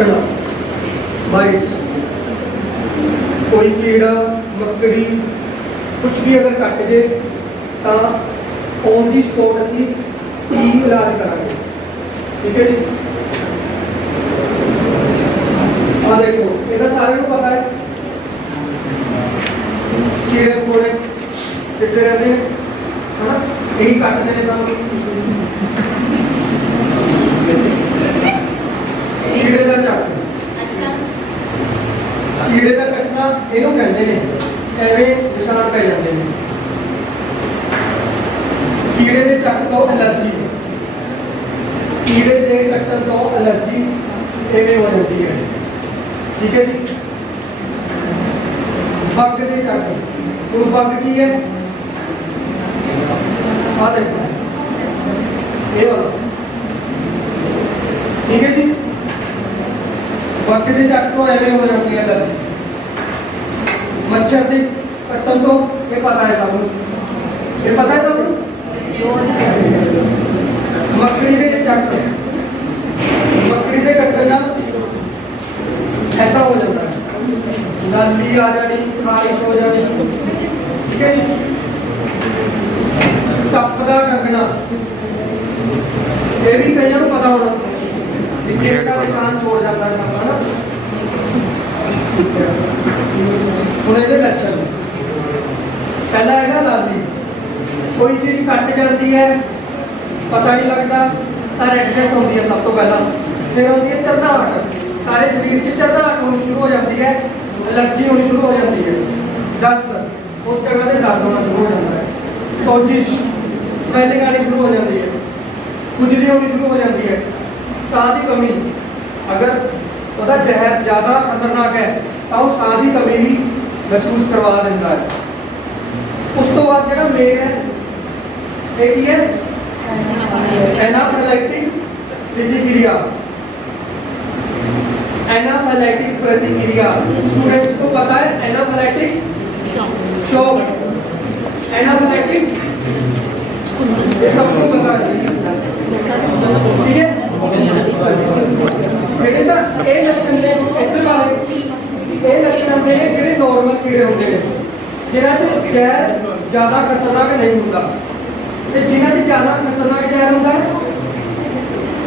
कटना बाइट्स, कोई कीड़ा मकड़ी कुछ भी अगर कट जे तो ऑन दी स्पॉट असी इलाज करांगे। ठीक है जी। आ देखो इधर सारे को पता है कीड़े कोड़े कितने रहते हैं, है ना, यही काटते हैं सब। कीड़े का चट, कीड़े का कटना इहनूं कहंदे ने, एवें निशान पै जाते हैं। कीड़े के चट तो एलर्जी, कीड़े के कट्टन तो एलर्जी एवें हो जाती है। ठीक है जी। बग के चट, हुण बग की है आ देखो ये वाला। ठीक है जी। बग के चट तो एवें हो जाती है एलर्जी। मच्छर के कट्टन तो ये पता है सबको, ये पता है सबको। मकड़ी के चट, मकड़ी के कट्टन ना ऐसा हो जाता है, नाली आ जानी, खारिश हो जानी। ठीक है जी। सप का डंगना, ये भी कई पता होना, कीड़े का निशान छोड़ जाता है सप ना। हुण इहदे लक्षण पहला है लाली, कोई चीज कट जाती है पता नहीं लगता तो रेडनेस होती है सब तो पहला, फिर होती है चरनाहट, सारे शरीर से चरनाहट होनी शुरू हो जाती है, एलर्जी होनी शुरू हो जाती है, दर्द उस जगह पे दर्द होना शुरू हो जाता है, सोजिश स्वेलिंग आनी शुरू हो जाती है, खुजली होनी शुरू हो जाती है, साह की कमी। अगर पता जहर ज़्यादा खतरनाक है तो साह की कमी भी महसूस करवा देता है। उस तो बाद जो मेन है एक ही है एनाफिलैक्टिक प्रतिक्रिया। एनाफिलैक्टिक प्रतिक्रिया स्टूडेंट्स को पता है, एनाफिलैक्टिक शॉक, एनाफिलैक्टिक ये सबको पता है। ठीक है। जेडे ना ए लक्षण ने इधर वाले ए लक्षण ने जेडे नॉर्मल कीड़े होते हैं जिन्हां से जहर ज़्यादा खतरनाक नहीं होता, तो जिन्हां से ज़्यादा खतरनाक जहर होता है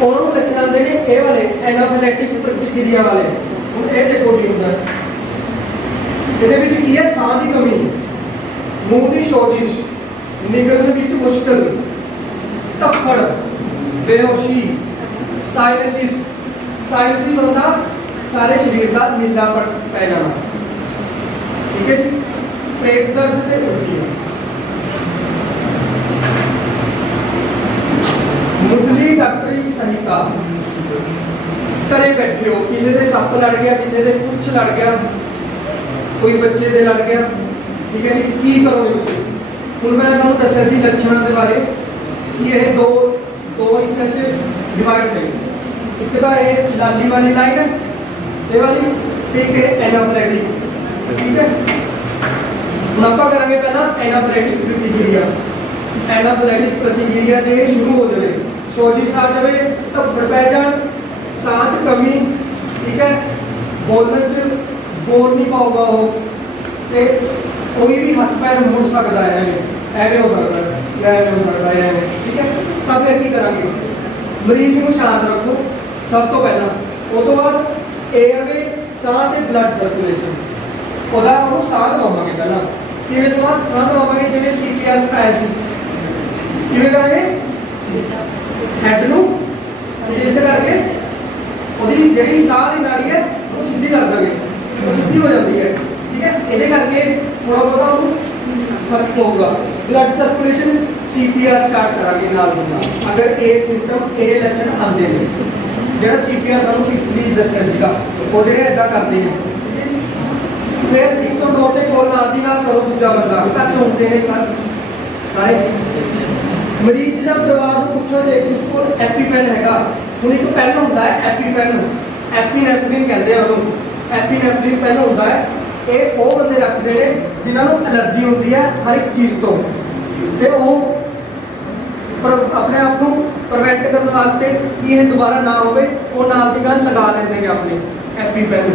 उन्होंने लक्षण आते हैं ए वाले एनाफिलैक्टिक प्रतिक्रिया वाले। ਹੁਣ ਇਹ ਦੇਖੋ ਕੀ ਹੁੰਦਾ ਹੈ, ਇਹਦੇ ਵਿੱਚ ਕੀ ਹੈ, ਸਾਹ ਦੀ ਕਮੀ, ਮੂੰਹ ਦੀ ਸੋਜਿਸ਼, ਨਿਗਲਣ ਵਿੱਚ ਮੁਸ਼ਕਲ, ਧੱਫੜ, ਬੇਹੋਸ਼ੀ, ਸਾਇਨਸਿਸ, ਸਾਇਨਸਿਸ ਹੁੰਦਾ ਸਾਰੇ ਸਰੀਰ ਦਾ ਨੀਲਾਪਣ ਪੈ ਜਾਣਾ। ਠੀਕ ਹੈ ਜੀ। पेट दर्द से उल्टी है, मुंडली डॉक्टरी संहिता। घरे बैठे हो, किसी के सप लड़ गया, किसी के कुछ लड़ गया, कोई बच्चे दे लड़ गया। ठीक है जी। की करोगे तुसीं? हुण मैं तुहानूं दस्सिया सी लक्षणां दे बारे कि यह दो हिस्से च डिवाइड है। एक तो ये लाली वाली लाइन है, ये वाली, एक है एनाफिलैक्टिक। ठीक है। हम आप करेंगे पहला एनाफिलैक्टिक प्रतिक्रिया। एनाफिलैक्टिक प्रतिक्रिया जो शुरू हो जाए, सोजिश आ जाए, धब्बड़ पै जान, सांस कमी, ठीक है, बोलने च बोल नहीं पाऊगा वो, तो कोई भी हाथ पैर मुड़ सकता है, एवं हो सकता है, एवं हो सकता है, ठीक है। तब फिर की करेंगे, मरीज को शांत रखो सब तो पहला। उस तो बाद एयरवे, साह से ब्लड सर्कुलेशन, ਉਹਦਾ ਉਹਨੂੰ ਸਾਹ ਦਵਾਵਾਂਗੇ ਪਹਿਲਾਂ। ਕਿਵੇਂ ਸਾਹ ਦਵਾਵਾਂਗੇ? ਜਿਵੇਂ CPR ਸਿਖਾਇਆ ਸੀ, ਕਿਵੇਂ ਕਰਾਂਗੇ? ਹੈਡ ਨੂੰ ਟਿਲਟ ਕਰਕੇ ਉਹਦੀ ਜਿਹੜੀ ਸਾਹ ਦੀ ਨਾੜੀ ਹੈ ਉਹ ਸਿੱਧੀ ਕਰ ਦਾਂਗੇ, ਉਹ ਸਿੱਧੀ ਹੋ ਜਾਂਦੀ ਹੈ। ਠੀਕ ਹੈ। ਇਹਦੇ ਕਰਕੇ ਥੋੜਾ ਬਹੁਤਾ ਉਹਨੂੰ ਫਰਕ ਪਊਗਾ। ਬਲੱਡ ਸਰਕੂਲੇਸ਼ਨ CPR ਸਟਾਰਟ ਕਰਾਂਗੇ ਨਾਲ ਦੀ ਨਾਲ, ਅਗਰ ਇਹ ਸਿੰਪਟਮ ਇਹ ਲੱਛਣ ਆਉਂਦੇ ਨੇ। ਜਿਹੜਾ CPR ਤੁਹਾਨੂੰ ਪਿਛਲੀ ਦੱਸਿਆ ਸੀਗਾ ਉਹ ਜਿਹੜੇ ਇੱਦਾਂ ਕਰਦੇ ਨੇ। फिर 109 ਤੇ ਕੋਲ ਨਾਲ ਦੀ ਨਾਲ ਕਰੋ ਦੂਜਾ ਬੰਦਾ, ਟੱਚ ਹੁੰਦੇ ਨੇ ਸਾਰੇ। ਮਰੀਜ਼ ਦਾ ਪਰਿਵਾਰ ਨੂੰ ਪੁੱਛੋ ਜੇ ਉਸ ਕੋਲ ਐਪੀਪੈਨ ਹੈਗਾ। ਹੁਣ ਇੱਕ ਪੈਨ ਹੁੰਦਾ ਹੈ ਐਪੀਪੈਨ, ਐਪੀਨੈਫ੍ਰਿਨ ਕਹਿੰਦੇ ਆ ਉਹਨੂੰ, ਐਪੀਨੈਫ੍ਰਿਨ ਪੈਨ ਹੁੰਦਾ ਹੈ। ਇਹ ਉਹ ਬੰਦੇ ਰੱਖਦੇ ਨੇ ਜਿਨ੍ਹਾਂ ਨੂੰ ਐਲਰਜੀ ਹੁੰਦੀ ਹੈ ਹਰ ਇੱਕ ਚੀਜ਼ ਤੋਂ, ਤੇ ਉਹ ਪਰ ਆਪਣੇ ਆਪ ਨੂੰ ਪ੍ਰੀਵੈਂਟ ਕਰਨ ਵਾਸਤੇ ਕਿ ਇਹ ਦੁਬਾਰਾ ਨਾ ਹੋਵੇ ਉਹ ਨਾਲ ਦੀ ਨਾਲ ਲਗਾ ਲੈਂਦੇ ਨੇ ਆਪਣੇ ਐਪੀਪੈਨ।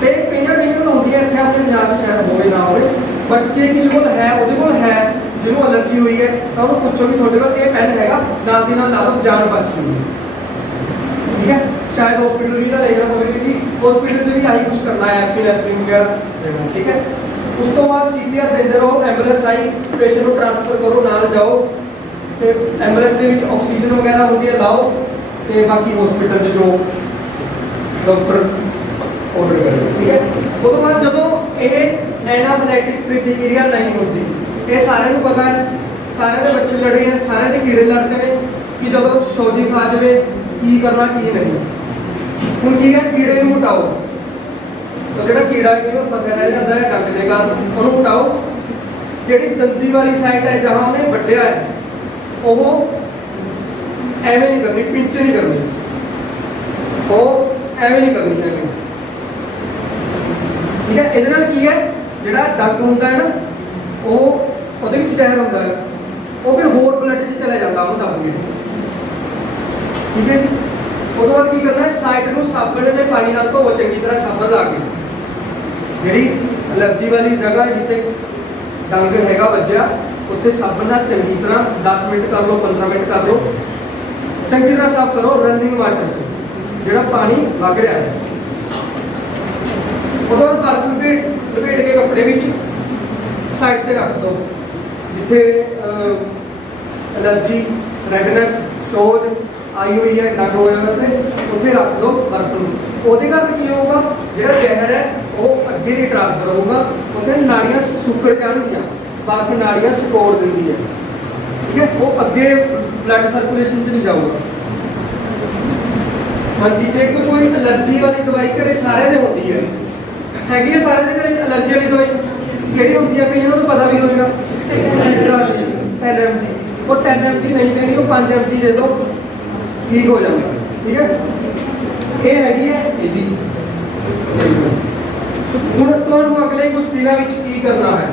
ਤੇ ਕਈਆਂ ਨੂੰ ਹੁੰਦੀ ਹੈ ਇੱਥੇ ਆਪਣੇ ਪੰਜਾਬ ਸ਼ਾਇਦ ਹੋਵੇ ਨਾ ਹੋਵੇ, ਬਟ ਜੇ ਕਿਸੇ ਕੋਲ ਹੈ, ਉਹਦੇ ਕੋਲ ਹੈ ਜਿਹਨੂੰ ਐਲਰਜੀ ਹੋਈ ਹੈ ਤਾਂ ਉਹਨੂੰ ਪੁੱਛੋ ਕਿ ਤੁਹਾਡੇ ਕੋਲ ਇਹ ਪੈਨ ਹੈਗਾ, ਨਾਲ ਦੀ ਨਾਲ ਲਾ ਲਓ, ਜਾਨ ਬਚ ਜੂਗੀ। ਠੀਕ ਹੈ, ਸ਼ਾਇਦ ਹਸਪੀਟਲ ਵੀ ਨਾ ਲੈ ਜਾਣਾ ਹੋਵੇ ਕਿ ਹਸਪੀਟਲ 'ਚ ਵੀ ਆਹੀ ਕੁਛ ਕਰਨਾ ਹੈ, ਐਪੀਨੈਫ੍ਰੀਨ ਵਗੈਰਾ ਦੇਣਾ। ਠੀਕ ਹੈ, ਉਸ ਤੋਂ ਬਾਅਦ CPR ਦਿੰਦੇ ਰਹੋ, ਐਂਬੂਲੈਂਸ ਆਈ ਪੇਸ਼ੈਂਟ ਨੂੰ ਟ੍ਰਾਂਸਫਰ ਕਰੋ, ਨਾਲ ਜਾਓ ਤੇ ਐਂਬੂਲੈਂਸ ਦੇ ਵਿੱਚ ਆਕਸੀਜਨ ਵਗੈਰਾ ਹੁੰਦੀ ਹੈ ਲਾਓ, ਤੇ ਬਾਕੀ ਹਸਪੀਟਲ 'ਚ ਜੋ ਡਾਕਟਰ ਆਰਡਰ ਕਰੇ। ਠੀਕ ਹੈ, ਉਸ ਤੋਂ ਬਾਅਦ ਜਦੋਂ ਇਹ ਐਨਾਫਿਲੈਕਟਿਕ ਪ੍ਰਤੀਕਿਰਿਆ ਨਹੀਂ ਹੁੰਦੀ, ਇਹ ਸਾਰਿਆਂ ਨੂੰ ਪਤਾ ਹੈ, ਸਾਰਿਆਂ ਦੇ ਬੱਚੇ ਲੜੇ ਹੈ, ਸਾਰਿਆਂ ਦੇ ਕੀੜੇ ਲੜਦੇ ਨੇ ਕਿ ਜਦੋਂ ਸੋਜਿਸ ਆ ਜਾਵੇ ਕੀ ਕਰਨਾ ਕੀ ਨਹੀਂ। ਹੁਣ ਕੀ ਹੈ, ਕੀੜੇ ਨੂੰ ਹਟਾਓ, ਤਾਂ ਜਿਹੜਾ ਕੀੜਾ ਜਿਹਨੂੰ ਫਸਿਆ ਰਹਿ ਜਾਂਦਾ ਹੈ ਡੰਗ ਦੇ ਕਾਰਨ ਉਹਨੂੰ ਹਟਾਓ। ਜਿਹੜੀ ਦੰਦੀ ਵਾਲੀ ਸਾਈਡ ਹੈ ਜਹਾਂ ਉਹਨੇ ਵੱਢਿਆ ਹੈ ਉਹ ਐਵੇਂ ਨਹੀਂ ਕਰਨੀ, ਪਿੰਚ ਨਹੀਂ ਕਰਨੀ, ਉਹ ਐਵੇਂ ਨਹੀਂ ਕਰਨੀ ਹੈਗੀ। ਠੀਕ ਹੈ, ਇਹਦੇ ਨਾਲ ਕੀ ਹੈ, ਜਿਹੜਾ ਡੰਗ ਹੁੰਦਾ ਹੈ ਨਾ ਉਹ ਉਹਦੇ ਵਿੱਚ ਜ਼ਹਿਰ ਹੁੰਦਾ ਹੈ, ਉਹ ਫਿਰ ਹੋਰ ਬਲੱਡ 'ਚ ਚਲਾ ਜਾਂਦਾ ਉਹਨੂੰ ਦੱਬ ਕੇ। ਠੀਕ ਹੈ ਜੀ, ਉਹਦੇ ਬਾਅਦ ਕੀ ਕਰਨਾ ਹੈ, ਸਾਈਡ ਨੂੰ ਸਾਬਣ ਦੇ ਪਾਣੀ ਨਾਲ ਧੋਵੋ ਚੰਗੀ ਤਰ੍ਹਾਂ, ਸਾਬਣ ਲਾ ਕੇ। ਜਿਹੜੀ ਐਲਰਜੀ ਵਾਲੀ ਜਗ੍ਹਾ ਜਿੱਥੇ ਡੰਗ ਹੈਗਾ ਵੱਜਿਆ ਉੱਥੇ ਸਾਬਣ ਨਾਲ ਚੰਗੀ ਤਰ੍ਹਾਂ 10 ਮਿੰਟ ਕਰ ਲਓ, 15 ਮਿੰਟ ਕਰ ਲਓ, ਚੰਗੀ ਤਰ੍ਹਾਂ ਸਾਫ਼ ਕਰੋ ਰਨਿੰਗ ਵਾਟਰ 'ਚ ਜਿਹੜਾ ਪਾਣੀ ਵਗ ਰਿਹਾ ਹੈ। ਉਹਦੇ ਬਾਅਦ ਬਰਫ਼ ਲਪੇਟ ਕੇ ਕੱਪੜੇ ਵਿੱਚ ਸਾਈਡ ਤੇ ਰੱਖ ਦਿਓ, ਜਿੱਥੇ ਐਲਰਜੀ, ਰੈਡਨੈਸ, ਸੋਜ ਆਈ ਹੋਈ ਹੈ, ਡੰਗ ਹੋਇਆ ਉੱਥੇ ਰੱਖ ਦਿਓ ਬਰਫ਼ ਨੂੰ। ਉਹਦੇ ਨਾਲ ਕੀ ਹੋਊਗਾ, ਜਿਹੜਾ ਜ਼ਹਿਰ ਹੈ ਉਹ ਅੱਗੇ ਨਹੀਂ ਟ੍ਰਾਂਸਫਰ ਹੋਊਗਾ, ਉੱਥੇ ਨਾੜੀਆਂ ਸੁੱਕੜ ਜਾਣਗੀਆਂ, ਬਰਫ਼ ਨਾੜੀਆਂ ਸਿਕੋੜ ਦਿੰਦੀ ਹੈ। ਠੀਕ ਹੈ, ਉਹ ਅੱਗੇ ਬਲੱਡ ਸਰਕੂਲੇਸ਼ਨ 'ਚ ਨਹੀਂ ਜਾਊਗਾ। ਹਾਂਜੀ, ਜੇ ਕੋਈ ਐਲਰਜੀ ਵਾਲੀ ਦਵਾਈ ਘਰੇ ਸਾਰਿਆਂ ਦੇ ਹੁੰਦੀ ਹੈ, ਹੈਗੀ ਹੈ ਸਾਰਿਆਂ ਦੇ ਘਰੇ ਐਲਰਜੀ ਵਾਲੀ ਦਵਾਈ, ਕਿਹੜੀ ਹੁੰਦੀ ਹੈ ਕਈਆਂ ਨੂੰ ਪਤਾ ਵੀ ਹੋਵੇਗਾ, 10 mg। ਉਹ 10 mg ਨਹੀਂ ਦੇਣੀ, ਉਹ 5 mg ਦੇ ਦਿਓ, ਠੀਕ ਹੋ ਜਾਊਗਾ। ਠੀਕ ਹੈ, ਇਹ ਹੈਗੀ ਹੈ ਇਹਦੀ। ਹੁਣ ਤੁਹਾਨੂੰ ਅਗਲੇ ਕੁਝ ਦਿਨਾਂ ਵਿੱਚ ਕੀ ਕਰਨਾ ਹੈ,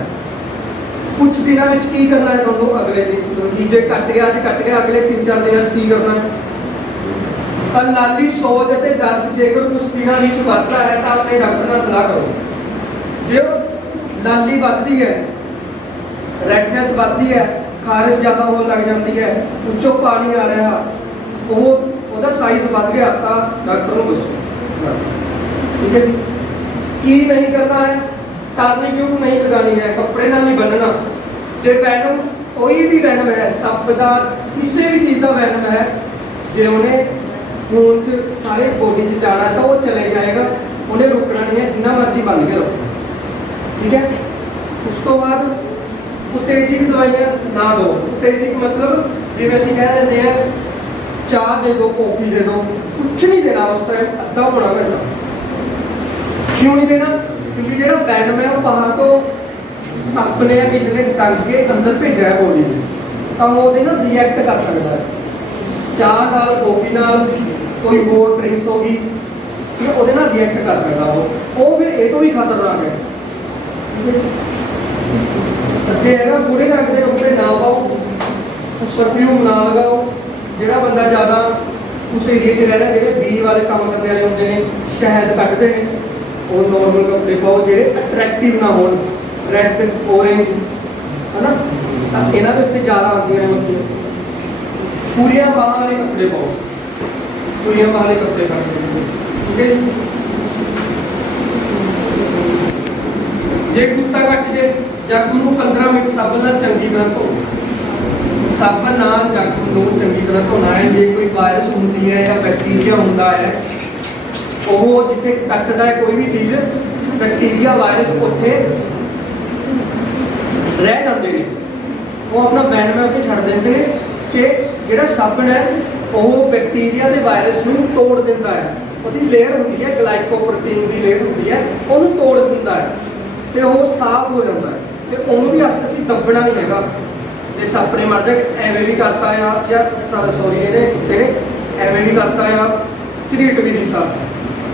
ਕੁਝ ਦਿਨਾਂ ਵਿੱਚ ਕੀ ਕਰਨਾ ਹੈ ਤੁਹਾਨੂੰ ਅਗਲੇ ਦਿਨ, ਕਿ ਜੇ ਕੱਟ ਗਿਆ, ਅੱਜ ਕੱਟ ਗਿਆ, ਅਗਲੇ 3-4 ਦਿਨਾਂ 'ਚ ਕੀ ਕਰਨਾ ਹੈ। ਤਾਂ ਲਾਲੀ, ਸੋਜ ਅਤੇ ਦਰਦ ਜੇਕਰ ਕੁਝ ਦਿਨਾਂ ਵਿੱਚ ਵੱਧਦਾ ਹੈ ਤਾਂ ਆਪਣੇ ਡਾਕਟਰ ਨਾਲ ਸਲਾਹ ਕਰੋ। ਜੇ ਲਾਲੀ ਵੱਧਦੀ ਹੈ, ਰੈਡਨੈਸ ਵੱਧਦੀ ਹੈ, ਖਾਰਿਸ਼ ਜ਼ਿਆਦਾ ਹੋਣ ਲੱਗ ਜਾਂਦੀ ਹੈ, ਉੱਚੋਂ ਪਾਣੀ ਆ ਰਿਹਾ, ਉਹਦਾ ਸਾਈਜ਼ ਵੱਧ ਗਿਆ ਤਾਂ ਡਾਕਟਰ ਨੂੰ ਦੱਸੋ। ਠੀਕ ਹੈ ਜੀ, ਕੀ ਨਹੀਂ ਕਰਨਾ ਹੈ, ਟਰਨੀਟਿਊਬ ਨਹੀਂ ਲਗਾਣੀ ਹੈ, ਕੱਪੜੇ ਨਾਲ ਨਹੀਂ ਬੰਨਣਾ। ਜੇ ਵੈਨਮ, ਕੋਈ ਵੀ ਵੈਨਮ ਹੈ, ਸੱਪ ਦਾ, ਕਿਸੇ ਵੀ ਚੀਜ਼ ਦਾ ਵੈਨਮ ਹੈ, ਜੇ ਉਹਨੇ ਖੂਨ 'ਚ ਸਾਰੇ ਬੋਡੀ 'ਚ ਜਾਣਾ ਤਾਂ ਉਹ ਚਲੇ ਜਾਏਗਾ, ਉਹਨੇ ਰੁਕਣਾ ਨਹੀਂ ਹੈ, ਜਿੰਨਾ ਮਰਜ਼ੀ ਬੰਨ ਕੇ ਰੱਖੋ। ਠੀਕ ਹੈ, ਉਸ ਤੋਂ ਬਾਅਦ ਉਤੇਜਕ ਦਵਾਈਆਂ ਨਾ ਦਿਓ। ਉਤੇਜਕ ਮਤਲਬ ਜਿਵੇਂ ਅਸੀਂ ਕਹਿ ਦਿੰਦੇ ਹਾਂ ਚਾਹ ਦੇ ਦਿਓ, ਕੌਫੀ ਦੇ ਦਿਓ, ਕੁਛ ਨਹੀਂ ਦੇਣਾ ਉਸ ਟਾਈਮ, ਅੱਧਾ ਪੌਣਾ ਘੰਟਾ। ਕਿਉਂ ਨਹੀਂ ਦੇਣਾ, ਕਿਉਂਕਿ ਜਿਹੜਾ ਵੈਨਮ ਹੈ ਉਹ ਬਾਹਰ ਤੋਂ ਸੱਪ ਨੇ ਜਾਂ ਕਿਸੇ ਨੇ ਟੰਗ ਕੇ ਅੰਦਰ ਭੇਜਿਆ ਹੈ ਬੋਡੀ ਨੂੰ, ਤਾਂ ਉਹ ਉਹਦੇ ਨਾਲ ਰਿਐਕਟ ਕਰ ਸਕਦਾ ਹੈ। ਚਾਹ ਨਾਲ, ਕੌਫੀ ਨਾਲ, ਕੋਈ ਹੋਰ ਡਰਿੰਕਸ ਹੋ ਗਈ, ਉਹਦੇ ਨਾਲ ਰਿਐਕਟ ਕਰ ਸਕਦਾ ਉਹ ਫਿਰ ਇਹ ਤੋਂ ਵੀ ਖਤਰਨਾਕ ਹੈ। ਅੱਗੇ ਹੈਗਾ ਗੂੜੇ ਰੰਗ ਦੇ ਕੱਪੜੇ ਨਾ ਪਾਓ, ਪਰਫਿਊਮ ਨਾ ਲਗਾਓ। ਜਿਹੜਾ ਬੰਦਾ ਜ਼ਿਆਦਾ ਉਸ ਏਰੀਏ 'ਚ ਰਹਿ ਰਿਹਾ, ਜਿਹੜੇ ਬੀ ਵਾਲੇ ਕੰਮ ਕਰਨ ਵਾਲੇ ਹੁੰਦੇ ਨੇ, ਸ਼ਹਿਦ ਕੱਢਦੇ ਨੇ, ਉਹ ਨੋਰਮਲ ਕੱਪੜੇ ਪਾਓ ਜਿਹੜੇ ਅਟਰੈਕਟਿਵ ਨਾ ਹੋਣ, ਰੈੱਡ, ਔਰੇਂਜ, ਹੈ ਨਾ, ਤਾਂ ਇਹਨਾਂ ਦੇ ਉੱਤੇ ਜ਼ਿਆਦਾ ਆਉਂਦੀਆਂ ਨੇ ਮੱਖੀਆਂ। ਪੂਰੀਆਂ ਬਾਹਾਂ ਵਾਲੇ ਕੱਪੜੇ ਪਾਓ, ਪੂਰੀਆਂ ਬਾਹਾਂ ਵਾਲੇ ਕੱਪੜੇ ਪਾਓ। ਠੀਕ ਹੈ, ਜੇ ਕੁੱਤਾ ਕੱਟ ਜੇ ਜ਼ਖਮ ਨੂੰ 15 ਮਿੰਟ ਸਾਬਣ ਨਾਲ ਚੰਗੀ ਤਰ੍ਹਾਂ ਧੋ, ਸਾਬਣ ਨਾਲ ਜ਼ਖਮ ਨੂੰ ਚੰਗੀ ਤਰ੍ਹਾਂ ਧੋਣਾ ਹੈ। ਜੇ ਕੋਈ ਵਾਇਰਸ ਹੁੰਦੀ ਹੈ ਜਾਂ ਬੈਕਟੀਰੀਆ ਹੁੰਦਾ ਹੈ, ਉਹ ਜਿੱਥੇ ਕੱਟਦਾ ਹੈ ਕੋਈ ਵੀ ਚੀਜ਼, ਬੈਕਟੀਰੀਆ, ਵਾਇਰਸ ਉੱਥੇ ਰਹਿ ਜਾਂਦੇ ਨੇ, ਉਹ ਆਪਣਾ ਵੈਨਮ ਉੱਥੇ ਛੱਡ ਦਿੰਦੇ ਨੇ ਕਿ ਜਿਹੜਾ ਸਾਬਣ ਹੈ ਉਹ ਬੈਕਟੀਰੀਆ ਤੇ ਵਾਇਰਸ ਨੂੰ ਤੋੜ ਦਿੰਦਾ ਹੈ। ਉਹਦੀ ਲੇਅਰ ਹੁੰਦੀ ਹੈ, ਗਲਾਈਕੋਪ੍ਰੋਟੀਨ ਦੀ ਲੇਅਰ ਹੁੰਦੀ ਹੈ, ਉਹਨੂੰ ਤੋੜ ਦਿੰਦਾ ਹੈ ਤੇ ਉਹ ਸਾਫ਼ ਹੋ ਜਾਂਦਾ ਹੈ। ਤੇ ਉਹਨੂੰ ਵੀ ਅਸੀਂ ਦੱਬਣਾ ਨਹੀਂ ਹੈਗਾ। ਜੇ ਸੱਪ ਨੇ ਮਰ ਜਾ ਐਵੇਂ ਵੀ ਕਰਤਾ ਆ, ਜਾਂ ਸੌਰੀ ਇਹਨੇ ਕੁੱਤੇ ਨੇ ਐਵੇਂ ਵੀ ਕਰਤਾ ਆ, ਝਰੀਟ ਵੀ ਦਿੱਤਾ,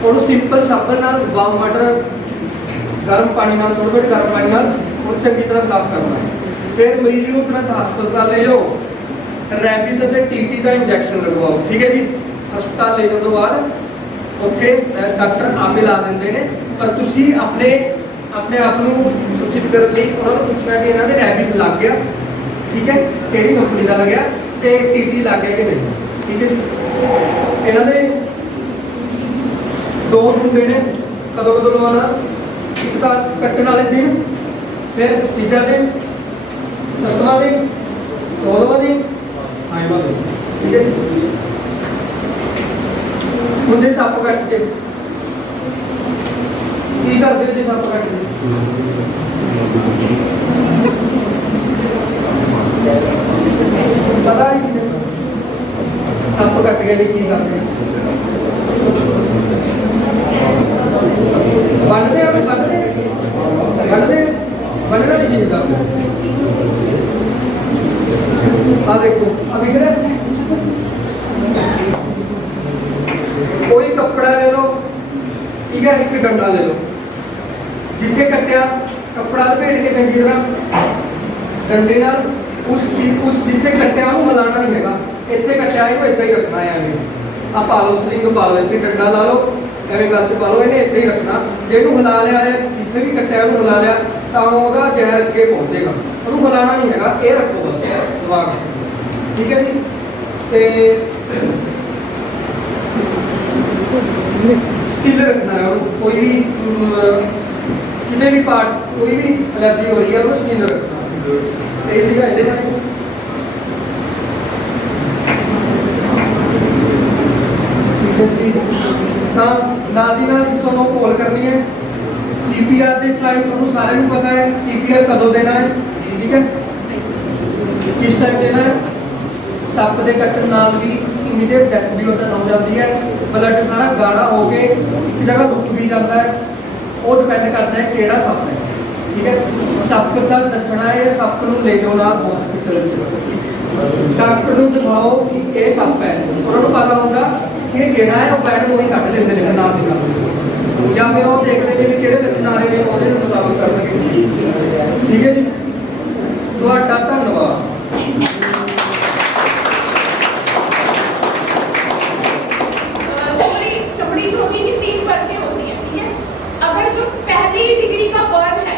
ਉਹਨੂੰ ਸਿੰਪਲ ਸਾਬਣ ਨਾਲ, ਵਾਰਮ ਵਾਟਰ, ਗਰਮ ਪਾਣੀ ਨਾਲ, ਥੋੜ੍ਹੇ ਥੋੜ੍ਹੇ ਗਰਮ ਪਾਣੀ ਨਾਲ ਉਹ ਚੰਗੀ ਤਰ੍ਹਾਂ ਸਾਫ਼ ਕਰਨਾ ਹੈ। ਫਿਰ ਮਰੀਜ਼ ਨੂੰ ਤੁਰੰਤ ਹਸਪਤਾਲ ਲੈ ਜਾਓ, रैबिस ਅਤੇ टीटी का इंजैक्शन लगवाओ। ठीक है जी, हस्पताल ले जाने तो बाद ਉੱਥੇ डॉक्टर आपे ला देंगे ने, पर तुसी अपने आप ਨੂੰ सूचित करने ਲਈ ਉਹਨਾਂ ਨੂੰ ਪੁੱਛਣਾ ਕਿ ਇਹਨਾਂ ਦੇ रैबिस लग गया, ठीक है, ਕਿਹੜੀ कंपनी का लग गया ਤੇ टीटी लग गया कि नहीं। ठीक है जी, ਇਹਨਾਂ ਦੇ डोज ਹੁੰਦੇ ਨੇ, ਕਦੋਂ ਲਵਾਉਣਾ, ਇੱਕ ਤਾਂ ਕੱਟਣ ਵਾਲੇ ਦਿਨ, फिर तीजा दिन, सतवां दिन, 14वां दिन, 5वां दिन। ठीक है, मुझे सप कट के की करते हो? सप कट के पता नहीं सप कट गए की करते बनने वाली चीज का देखो अभी कोई कपड़ा ले लो, ठीक है, एक डंडा ले लो, जिथे कट्टिया कपड़ा लपेट के चंगी तरह डंडे नाल उस जिथे कट्टिया हिलाना नहीं हैगा, इत्थे कट्टिया इहनूं इदां ही रखना है। एवें आ पा लो, स्लिंग पा लो, इत्थे डंडा ला लो, एवें गल च पा लो, इन्हें इदां ही रखना। जे इहनूं हिला लिया है, जिथे भी कट्टिया इहनूं हिला लिया तो ਉਹਦਾ ਜ਼ਹਿਰ ਅੱਗੇ ਪਹੁੰਚੇਗਾ, ਉਹਨੂੰ ਹਿਲਾਣਾ ਨਹੀਂ ਹੈਗਾ, ਇਹ ਰੱਖੋ ਬਸ ਦਿਮਾਗ 'ਚ। ਠੀਕ ਹੈ ਜੀ, ਤੇ स्टिल रखना है और कोई भी कितने भी पार्ट कोई भी एलर्जी हो रही है वो स्टिल रखना है। इसी का नाजी नाल 109 कॉल करनी है। CPR के साइन तुहानू सारे को पता है, CPR कदों देना है, ठीक है, किस टाइम देना है। सप के कट्टन नाल भी इमीडिएट डेथ भी हो जाती है, ब्लड सारा गाढ़ा होके एक जगह रुक भी जाता है, वो डिपेंड करता है केड़ा सप है। ठीक है, सप का दसना है, सप को ले जाना हॉस्पिटल से डॉक्टर को दिखाओ कि ये सप है, उन्होंने पता होगा कि केड़ा है, वो बैड को ही कट लेते हैं ना दिखा, या फिर वो देखते हैं भी केड़े लक्षण आ रहे हैं वो मुताबिक करने। ठीक है जी, तुहाडा धन्नवाद। डिग्री का बर्न है,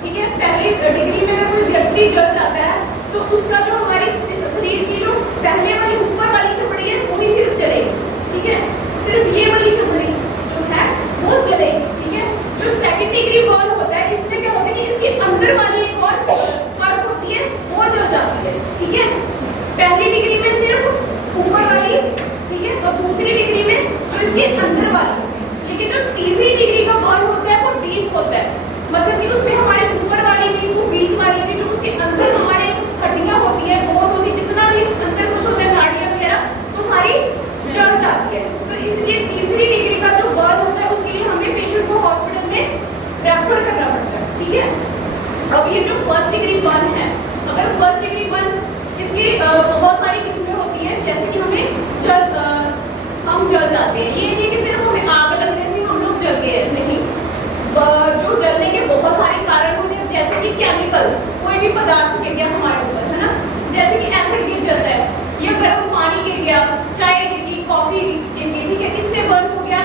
ठीक है, पहली डिग्री में अगर कोई व्यक्ति जल जाता है तो उसका जो हमारे शरीर की जो पहले वाली ऊपर वाली चमड़ी है वो ही सिर्फ जलेगी। ठीक है, सिर्फ ये वाली चमड़ी जो है वो जलेगी। ठीक है, जो सेकंड डिग्री बर्न होता है इसमें क्या होता है कि इसके अंदर वाली एक और परत होती है वो जल जाती है। ठीक है, पहली डिग्री में सिर्फ ऊपर वाली, ठीक है, और दूसरी डिग्री में जो इसके अंदर वाली। लेकिन जो तीसरी डिग्री का बर्न होता है वो डीप होता है, मतलब कि उसमें हमारे ऊपर वाली भी, वो बीच वाली भी, जो उसके अंदर हमारे हड्डियां होती है, बोन होती है, जितना भी अंदर कुछ होता है, नाड़ियां वगैरह, वो सारी जल जाती है। तो इसलिए तीसरी डिग्री का जो बर्न होता है उसके लिए हमें पेशेंट को हॉस्पिटल में रेफर करना पड़ता है। ठीक है, अब ये जो फर्स्ट डिग्री बर्न है, अगर फर्स्ट डिग्री बर्न इसकी बहुत सारी किस्में होती हैं, जैसे कि हम जल जाते हैं। ये नहीं कि सिर्फ हमें आग लगने से हम लोग जल गए, नहीं, जो जलने के बहुत सारे कारण होते हैं, जैसे कि केमिकल, कोई भी पदार्थ गिर गया हमारे ऊपर, है ना, जैसे कि एसिड गिर जाता है, या गर्म पानी गिर गया, चाय गिर गई, कॉफी गिर गई, ठीक है, इससे बर्न हो गया।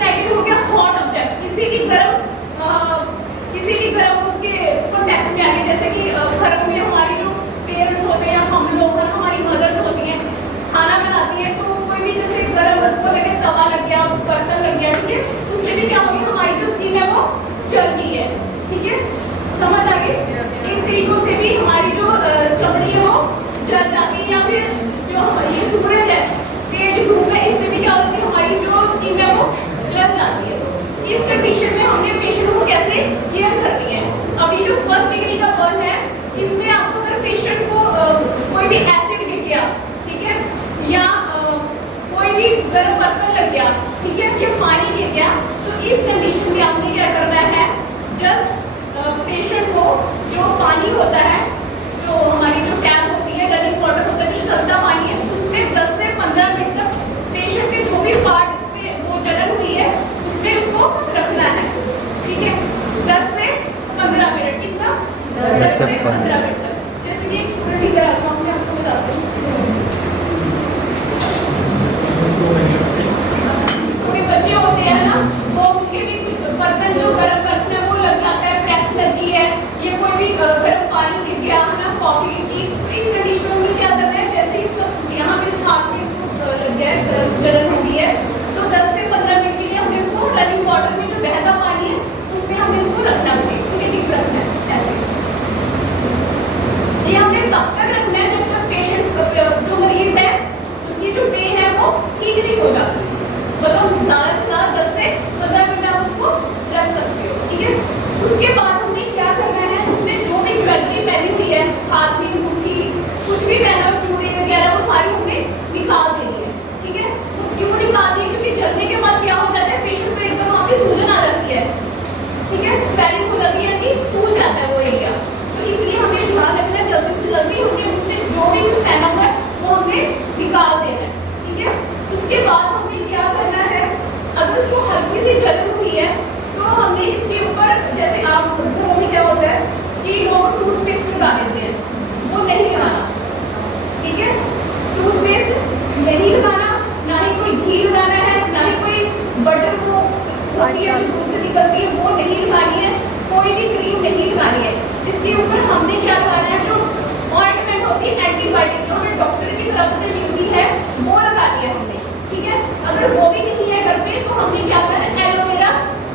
सेकंड हो गया हॉट ऑब्जेक्ट, किसी भी गर्म उसके कॉन्टैक्ट में आ गए, जैसे कि घर में हमारी जो पेरेंट्स होते हैं, हम लोग, हमारी मदर्स होती हैं, खाना बनाती है, तो कोई भी जैसे गर्म वगैरह तवा लग गया, बर्तन लग गया, ठीक है, उससे भी क्या होगी, हमारी जो स्किन है वो जल गई है। ठीक है, समझ आ गई। इन तरीकों से भी हमारी जो चमड़ी है वो जल जाती है, या फिर जो ये सूरज है तेज धूप में, इससे भी क्या होती है, हमारी जो स्किन है वो जल जाती है। तो इस कंडीशन में हमने पेशेंट को कैसे केयर करनी है। अभी जो फर्स्ट डिग्री का बर्न है, इसमें आपको अगर पेशेंट को कोई भी एसिड गिर गया, ठीक है, या कोई भी गर्म बर्तन लग गया, ठीक है, या पानी गिर गया, तो इस कंडीशन में आपने क्या करना है, जस्ट पेशेंट को जो पानी होता है, जो हमारी जो कैन होती है, रनिंग वाटर होता है, जो चलता पानी है, उसमें 10 से 15 मिनट तक पेशेंट के जो भी पार्ट पे वो जलन हुई है उसमें उसको रखना है। ठीक है, 10 से 15 मिनट, कितना, 10 से 15 मिनट तक। जैसे कि एक स्टूडेंट इधर आता हूँ, मैं आपको बताती हूँ। हुई है तो हमने इसके ऊपर, जैसे आप घरों में क्या होता है कि लोग टूथपेस्ट लगा देते हैं, वो नहीं लगाना, ठीक है। टूथपेस्ट नहीं लगाना, ना ही कोई घी लगाना है, ना ही कोई बटर को होती है जो दूध से निकलती है वो नहीं लगानी है, कोई भी क्रीम नहीं लगानी है। इसके ऊपर हमने क्या लगाना है, जो ऑइंटमेंट होती है एंटीबायोटिक जो हमें डॉक्टर की तरफ से मिलती है वो लगानी है हमने, ठीक है। अगर वो भी नहीं है घर पे तो हमने क्या करना है, एलोवेरा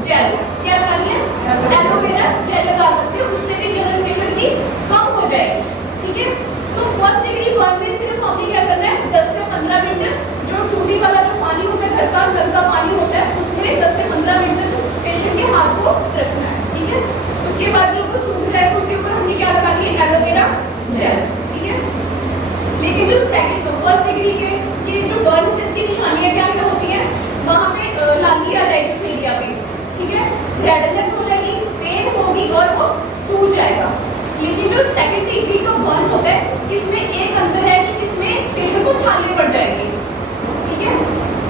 जेल, क्या लगानी है, एलोवेरा जेल लगा सकते हो, उससे भी जलन पेशेंट की कम हो जाएगी, ठीक है। सो फर्स्ट डिग्री बर्न में सिर्फ हमने क्या करना है 10 से 15 मिनट जो टूटी वाला जो पानी होता है, घर का पानी होता है, उसमें 10 से 15 मिनट तक पेशेंट के हाथ को रखना है, ठीक है। उसके बाद जब वो सूख जाए उसके ऊपर हमने क्या लगानी है, एलोवेरा जेल, ठीक है। लेकिन जो सेकंड फर्स्ट डिग्री के जो बर्न होते हैं इसकी निशानियां क्या क्या होती है, वहाँ पे लाली आ जाएगी उस एरिया पे, ठीक है, रेडनेस हो जाएगी, पेन होगी और वो सूज जाएगा। लेकिन जो सेकंड डिग्री का बर्न होता है इसमें एक अंतर है कि इसमें पेशेंट को छाले पड़ जाएंगे, ठीक है।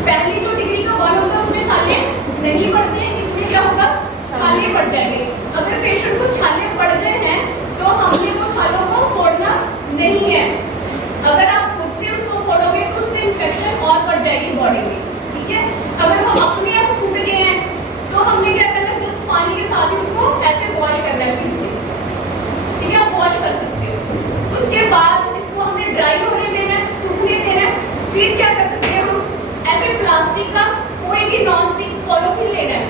पहली जो डिग्री का बर्न होता है उसमें छाले नहीं पड़ते हैं, इसमें क्या होगा, छाले पड़ जाएंगे। अगर पेशेंट को छाले पड़ गए हैं तो हमने वो छालों को फोड़ना नहीं है, अगर आप खुद से उसको फोड़ोगे तो उससे इन्फेक्शन और बढ़ जाएगी बॉडी में, ठीक है। अगर हम अपने आप फूट गए हैं तो हमने क्या करना है, जस्ट पानी के साथ ही उसको ऐसे वॉश करना है फिर से, ठीक है, आप वॉश कर सकते हो। उसके बाद इसको हमने ड्राई होने देना है, सूखने देना है, फिर क्या कर सकते हैं हम, ऐसे प्लास्टिक का कोई भी नॉन स्टिक पॉलीथीन लेना है,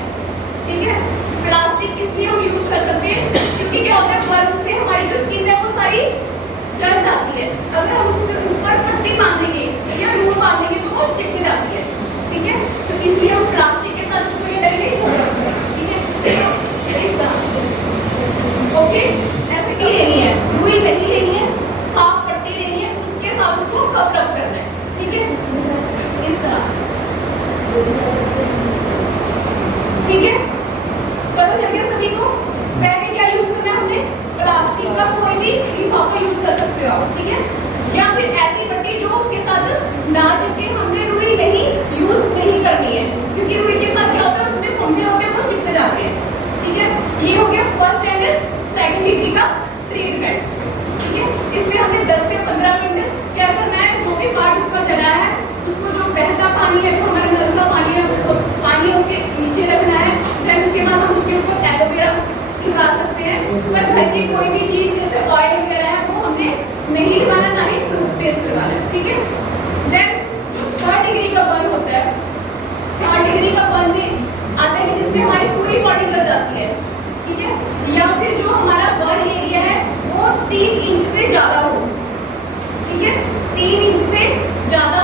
ठीक है। प्लास्टिक इसलिए हम यूज कर सकते हैं क्योंकि क्या होता है, बर्न से हमारी जो स्किन है वो सारी जल जाती है, अगर हम उसके ऊपर पट्टी बांधेंगे या रूल बांधेंगे तो वो चिपक जाती है, ठीक है। तो इसलिए हम प्लास्टिक के साथ उसको ये लगेंगे, ठीक है, इस तरह, ओके। ऐसे की लेनी है, रुई नहीं लेनी है, साफ पट्टी लेनी है, उसके साथ उसको कवर अप करना है, ठीक है, इस तरह, ठीक है। पता चल गया सभी को। पहले क्या यूज करना है हमने, प्लास्टिक का कोई भी लिफाफा यूज कर सकते हो आप, ठीक है, या फिर ऐसी पट्टी जो उसके साथ ना चिपके, हमने रुई नहीं यूज नहीं करनी है क्योंकि रुई के साथ क्या होता है उसमें फंदे होते हैं वो चिपक जाते हैं, ठीक है। ये हो गया फर्स्ट एंड सेकंड डिग्री का ट्रीटमेंट, ठीक है। इसमें हमें 10 से 15 मिनट क्या करना है, जो भी पार्ट उसका जला है उसको, जो बहता पानी है, जो हमारे नल का पानी है, वो पानी उसके नीचे रखना है, देन उसके बाद हम उसके ऊपर एलोवेरा लगा सकते हैं, पर घर की कोई भी चीज जैसे ऑयल वगैरह है वो हमने नहीं लगाना, ना ही टूथपेस्ट लगाना है, ठीक है। देन जो थर्ड डिग्री का बर्न होता है, थर्ड डिग्री का बर्न में आता है कि जिसमें हमारी पूरी बॉडी जल जाती है, ठीक है, या फिर जो हमारा बर्न एरिया है वो 3 इंच से ज्यादा हो, ठीक है, 3 इंच से ज्यादा